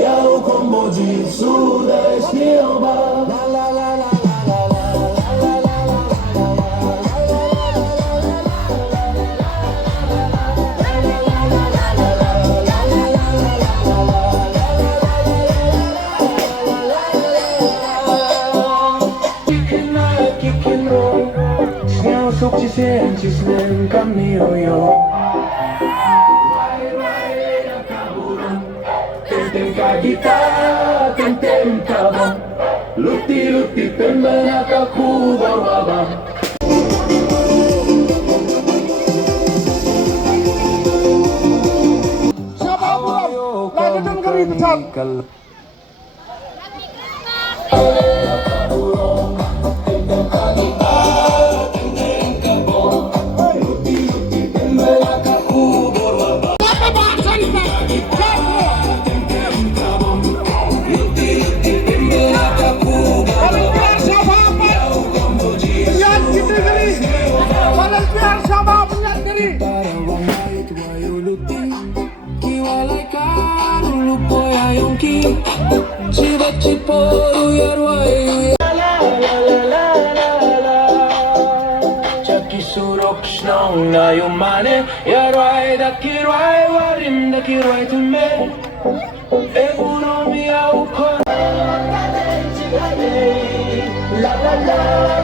eu como de sudeste eu ba la la la la Sok ci senti nel cammino Vai a caburun Tentem ka kita, tentem ka bang Luti pembena ka kubor wabang Siapa aku? Lagi dengerin Chan. Na yung mane, yarai da kirai warim da kirai to me. Economia o la la la.